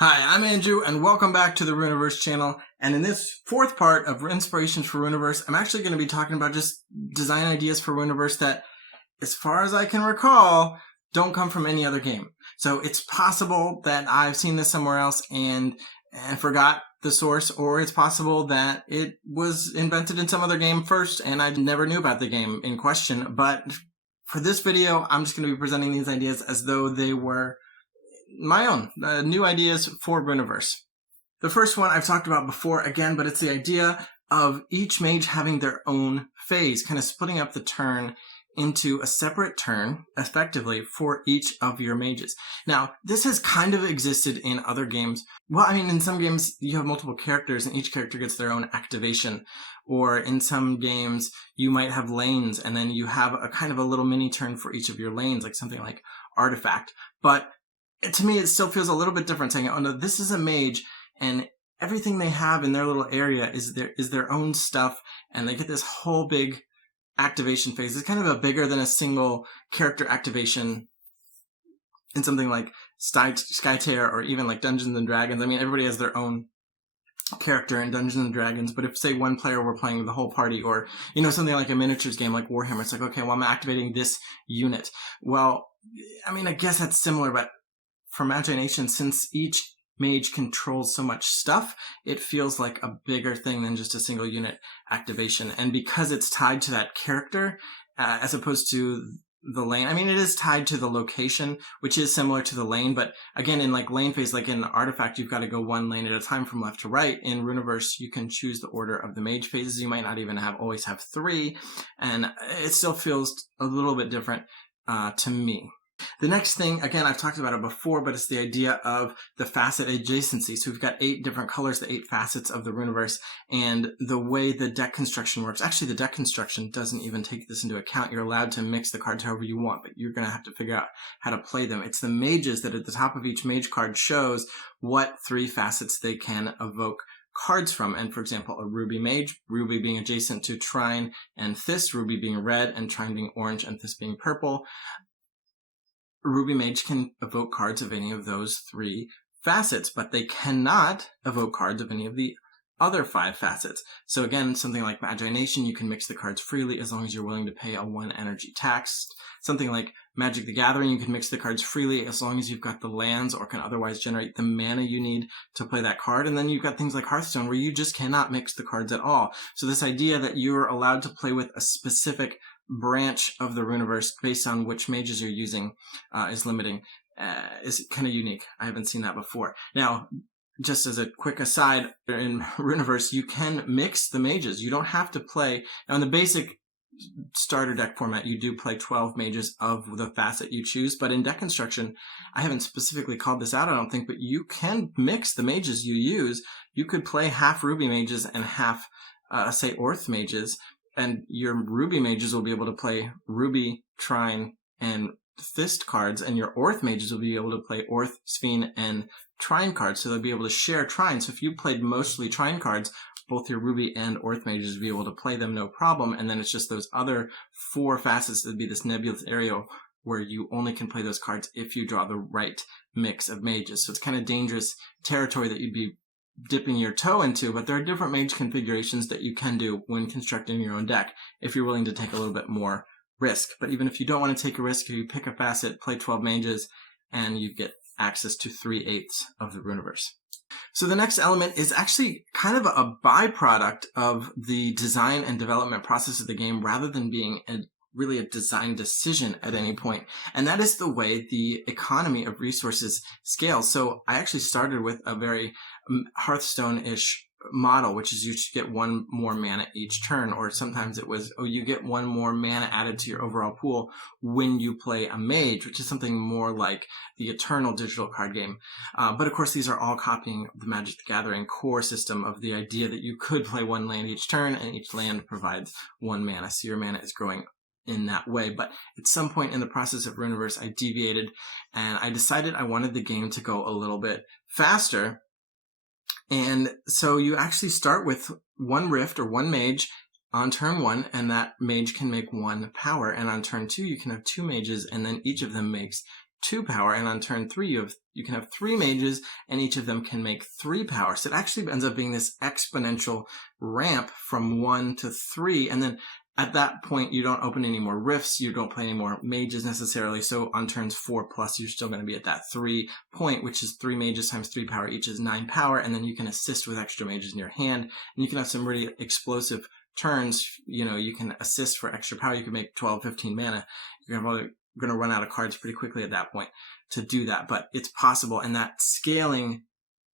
Hi, I'm Andrew, and welcome back to the Rüniverse channel. And in this fourth part of Inspirations for Rüniverse, I'm actually going to be talking about just design ideas for Rüniverse that, as far as I can recall, don't come from any other game. So it's possible that I've seen this somewhere else and forgot the source, or it's possible that it was invented in some other game first and I never knew about the game in question. But for this video, I'm just going to be presenting these ideas as though they were my own new ideas for Rüniverse. The first one I've talked about before again, but it's the idea of each mage having their own phase, kind of splitting up the turn into a separate turn effectively for each of your mages. Now, this has kind of existed in other games. Well, I mean, in some games you have multiple characters and each character gets their own activation. Or in some games you might have lanes and then you have a kind of a little mini turn for each of your lanes, like something like Artifact. But to me, it still feels a little bit different saying, oh no, this is a mage and everything they have in their little area is their own stuff, and they get this whole big activation phase. It's kind of a bigger than a single character activation in something like Skytear or even like Dungeons and Dragons. I mean, everybody has their own character in Dungeons and Dragons, but if, say, one player were playing with the whole party, or, you know, something like a miniatures game like Warhammer, it's like, okay, well, I'm activating this unit. Well, I mean, I guess that's similar, but for Adjacency, since each mage controls so much stuff, it feels like a bigger thing than just a single unit activation. And because it's tied to that character, as opposed to the lane, I mean, it is tied to the location, which is similar to the lane, but again, in like lane phase, like in Artifact, you've got to go one lane at a time from left to right. In Rüniverse, you can choose the order of the mage phases. You might not even always have three, and it still feels a little bit different to me. The next thing, again, I've talked about it before, but it's the idea of the facet adjacency. So we've got 8 different colors, the 8 facets of the Rüniverse, and the way the deck construction works. Actually, the deck construction doesn't even take this into account. You're allowed to mix the cards however you want, but you're going to have to figure out how to play them. It's the mages that at the top of each mage card shows what 3 facets they can evoke cards from. And for example, a Ruby Mage, Ruby being adjacent to Trine and Thys, Ruby being red and Trine being orange and Thys being purple. Ruby Mage can evoke cards of any of those 3 facets, but they cannot evoke cards of any of the other 5 facets. So again, something like Adjacency, you can mix the cards freely as long as you're willing to pay a 1 energy tax. Something like Magic the Gathering, you can mix the cards freely as long as you've got the lands or can otherwise generate the mana you need to play that card. And then you've got things like Hearthstone where you just cannot mix the cards at all. So this idea that you're allowed to play with a specific branch of the Rüniverse based on which mages you're using is limiting, is kind of unique. I haven't seen that before. Now, just as a quick aside, in Rüniverse, you can mix the mages. You don't have to play, now in the basic starter deck format, you do play 12 mages of the facet you choose, but in deck construction, I haven't specifically called this out, I don't think, but you can mix the mages you use. You could play half Ruby mages and half, say, Orth mages, and your Ruby mages will be able to play Ruby, Trine, and Thys cards, and your Orth mages will be able to play Orth, Sphene, and Trine cards, so they'll be able to share Trine. So if you played mostly Trine cards, both your Ruby and Orth mages will be able to play them no problem, and then it's just those other 4 facets that would be this nebulous area where you only can play those cards if you draw the right mix of mages. So it's kind of dangerous territory that you'd be dipping your toe into, but there are different mage configurations that you can do when constructing your own deck if you're willing to take a little bit more risk. But even if you don't want to take a risk, you pick a facet, play 12 mages, and you get access to 3/8 of the Rüniverse. So the next element is actually kind of a byproduct of the design and development process of the game rather than being really a design decision at any point. And that is the way the economy of resources scales. So I actually started with a very Hearthstone-ish model, which is you should get 1 more mana each turn, or sometimes it was, oh, you get 1 more mana added to your overall pool when you play a mage, which is something more like the Eternal digital card game. But of course, these are all copying the Magic the Gathering core system of the idea that you could play 1 land each turn, and each land provides 1 mana, so your mana is growing in that way. But at some point in the process of Rüniverse, I deviated, and I decided I wanted the game to go a little bit faster. And so you actually start with 1 Rift or 1 Mage on turn 1, and that mage can make 1 power. And on turn 2, you can have 2 mages, and then each of them makes 2 power, and on turn 3 you can have 3 mages, and each of them can make 3 power. So it actually ends up being this exponential ramp from 1 to 3, and then at that point you don't open any more rifts, you don't play any more mages necessarily, so on turns 4 plus you're still going to be at that 3 point, which is 3 mages times 3 power, each is 9 power, and then you can assist with extra mages in your hand, and you can have some really explosive turns. You know, you can assist for extra power, you can make 12, 15 mana. You're probably going to run out of cards pretty quickly at that point to do that, but it's possible, and that scaling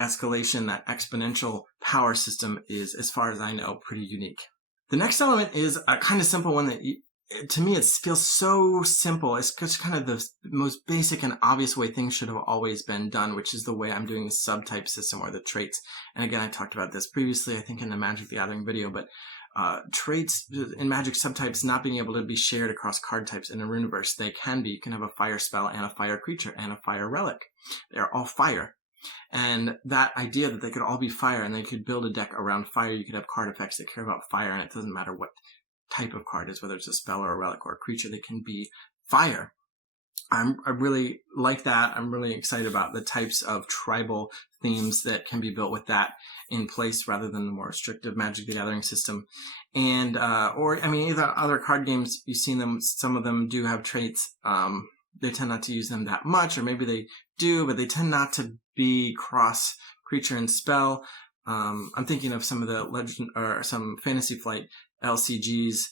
escalation, that exponential power system is, as far as I know, pretty unique. The next element is a kind of simple one that, to me, it feels so simple. It's just kind of the most basic and obvious way things should have always been done, which is the way I'm doing the subtype system, or the traits. And again, I talked about this previously, I think in the Magic the Gathering video, but traits in Magic, subtypes not being able to be shared across card types. In a Rüniverse, they can be. You can have a fire spell and a fire creature and a fire relic. They're all fire. And that idea that they could all be fire and they could build a deck around fire, you could have card effects that care about fire, and it doesn't matter what type of card it is, whether it's a spell or a relic or a creature, they can be fire. I really like that. I'm really excited about the types of tribal themes that can be built with that in place, rather than the more restrictive Magic the Gathering system. And or I mean, either other card games, you've seen them, some of them do have traits. They tend not to use them that much, or maybe they do, but they tend not to be cross creature and spell. I'm thinking of some of the Legend or some Fantasy Flight LCGs.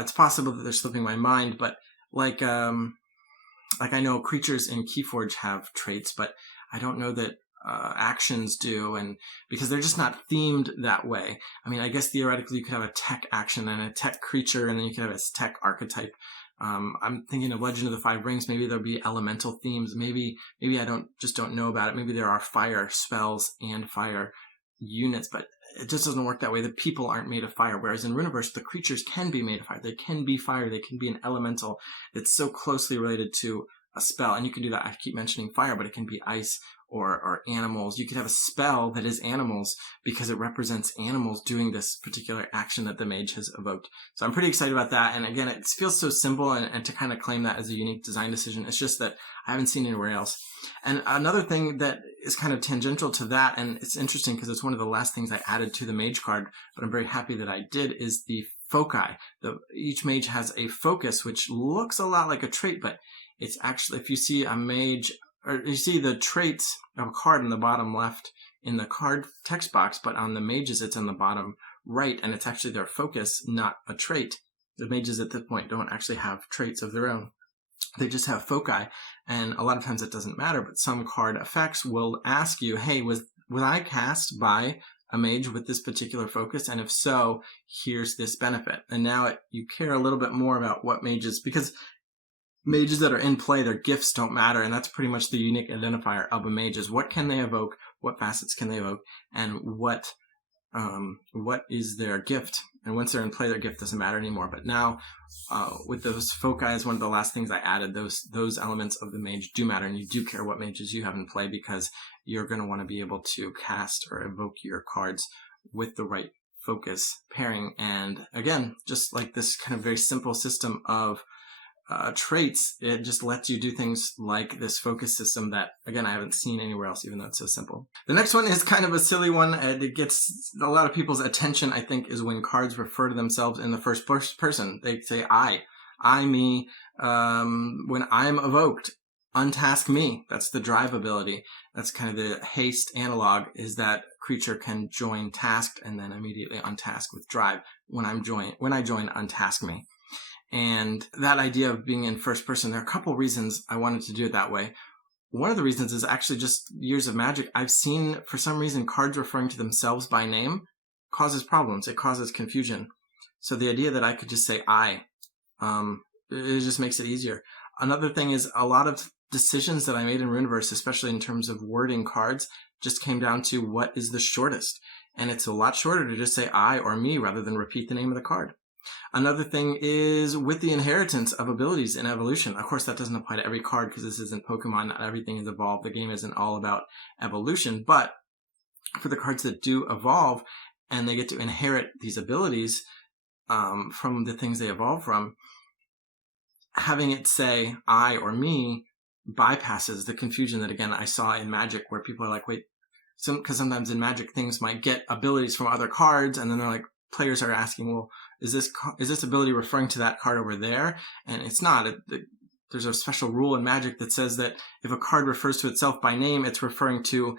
It's possible that they're slipping my mind, but like I know creatures in Keyforge have traits, but I don't know that actions do, and because they're just not themed that way. I mean, I guess theoretically you could have a tech action and a tech creature, and then you could have a tech archetype. I'm thinking of Legend of the Five Rings. Maybe there'll be elemental themes. Maybe I don't know about it. Maybe there are fire spells and fire units, but it just doesn't work that way. The people aren't made of fire, whereas in Rüniverse, the creatures can be made of fire. They can be fire. They can be an elemental. It's so closely related to a spell, and you can do that. I keep mentioning fire, but it can be ice or animals. You could have a spell that is animals because it represents animals doing this particular action that the mage has evoked. So I'm pretty excited about that. And again, it feels so simple, and to kind of claim that as a unique design decision, it's just that I haven't seen anywhere else. And another thing that is kind of tangential to that, and it's interesting because it's one of the last things I added to the mage card, but I'm very happy that I did, is the foci. Each mage has a focus, which looks a lot like a trait, but it's actually, if you see a mage, or you see the traits of a card in the bottom left in the card text box, but on the mages it's in the bottom right, and it's actually their focus, not a trait. The mages at this point don't actually have traits of their own. They just have foci, and a lot of times it doesn't matter, but some card effects will ask you, hey, was I cast by a mage with this particular focus? And if so, here's this benefit. And now you care a little bit more about what mages, because mages that are in play, their gifts don't matter, and that's pretty much the unique identifier of a mage, is what can they evoke, what facets can they evoke, and what is their gift. And once they're in play, their gift doesn't matter anymore. But now, with those foci as one of the last things I added, those elements of the mage do matter, and you do care what mages you have in play, because you're going to want to be able to cast or evoke your cards with the right focus pairing. And again, just like this kind of very simple system of traits, it just lets you do things like this focus system that, again, I haven't seen anywhere else, even though it's so simple. The next one is kind of a silly one, and it gets a lot of people's attention, I think, is when cards refer to themselves in the first person. They say I, me. When I'm evoked, untask me. That's the drive ability. That's kind of the haste analog, is that creature can join tasked and then immediately untask with drive. When I join, untask me. And that idea of being in first person, there are a couple reasons I wanted to do it that way. One of the reasons is actually just years of Magic. I've seen, for some reason, cards referring to themselves by name causes problems. It causes confusion. So the idea that I could just say I, it just makes it easier. Another thing is, a lot of decisions that I made in Rüniverse, especially in terms of wording cards, just came down to what is the shortest. And it's a lot shorter to just say I or me rather than repeat the name of the card. Another thing is with the inheritance of abilities in evolution. Of course, that doesn't apply to every card because this isn't Pokemon. Not everything is evolved. The game isn't all about evolution. But for the cards that do evolve and they get to inherit these abilities from the things they evolve from, having it say I or me bypasses the confusion that, again, I saw in Magic, where people are like, wait, because sometimes in Magic things might get abilities from other cards, and then they're like, players are asking, well, is this ability referring to that card over there? And it's not. There's a special rule in Magic that says that if a card refers to itself by name, it's referring to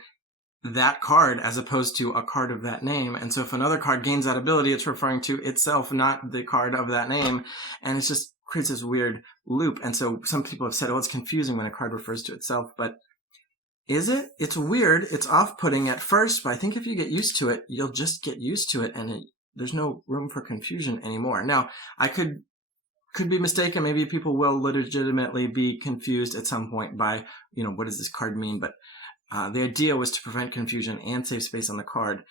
that card as opposed to a card of that name. And so if another card gains that ability, it's referring to itself, not the card of that name. And it just creates this weird loop. And so some people have said, oh, it's confusing when a card refers to itself. But is it? It's weird. It's off-putting at first, but I think if you get used to it, you'll just get used to it, and there's no room for confusion anymore. Now, I could be mistaken. Maybe people will legitimately be confused at some point by, what does this card mean? But the idea was to prevent confusion and save space on the card,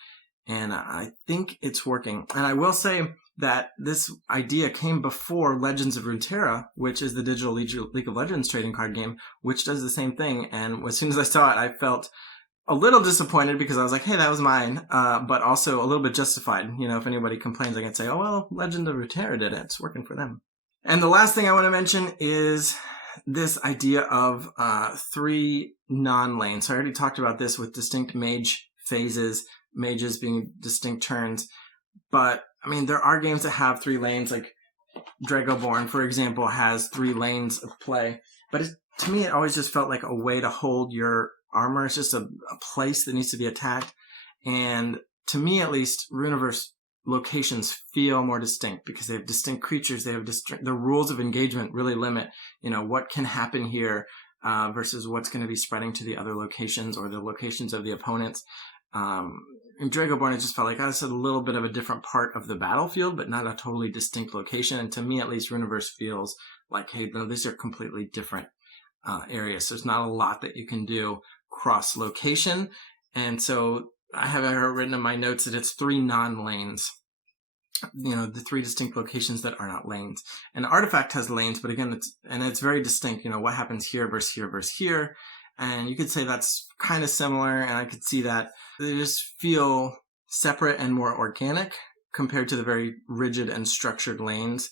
and I think it's working. And I will say that this idea came before Legends of Runeterra, which is the digital League of Legends trading card game, which does the same thing. And as soon as I saw it, I felt a little disappointed because I was like, hey, that was mine, but also a little bit justified. If anybody complains, I can say, oh, well, Legend of Runeterra did it. It's working for them. And the last thing I want to mention is this idea of 3 non-lanes. So I already talked about this with distinct mage phases, mages being distinct turns. But, there are games that have 3 lanes, like Dragoborne, for example, has 3 lanes of play. But to me, it always just felt like a way to hold your armor. It's just a place that needs to be attacked. And to me, at least, Rüniverse locations feel more distinct because they have distinct creatures. They have the rules of engagement really limit, what can happen here versus what's going to be spreading to the other locations or the locations of the opponents. In Dragoborne, it just felt like that's a little bit of a different part of the battlefield, but not a totally distinct location. And to me, at least, Rüniverse feels like, hey, no, these are completely different areas. So there's not a lot that you can do cross-location. And so I have written in my notes that it's 3 non-lanes. The 3 distinct locations that are not lanes. And Artifact has lanes, but again, it's very distinct. What happens here versus here versus here. And you could say that's kind of similar, and I could see that they just feel separate and more organic compared to the very rigid and structured lanes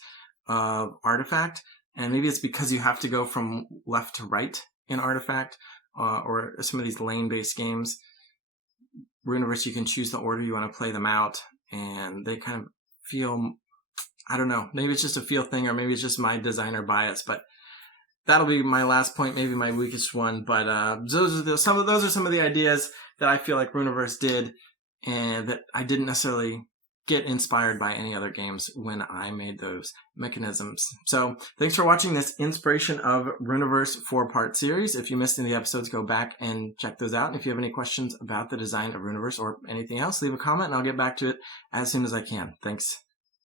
of Artifact. And maybe it's because you have to go from left to right in Artifact, or some of these lane-based games. Rüniverse, you can choose the order you want to play them out, and they kind of feel, I don't know, maybe it's just a feel thing, or maybe it's just my designer bias, but that'll be my last point, maybe my weakest one. But those are some of the ideas that I feel like Rüniverse did, and that I didn't necessarily get inspired by any other games when I made those mechanisms. So thanks for watching this Inspiration of Rüniverse 4-part series. If you missed any of the episodes, go back and check those out. And if you have any questions about the design of Rüniverse or anything else, leave a comment and I'll get back to it as soon as I can. Thanks.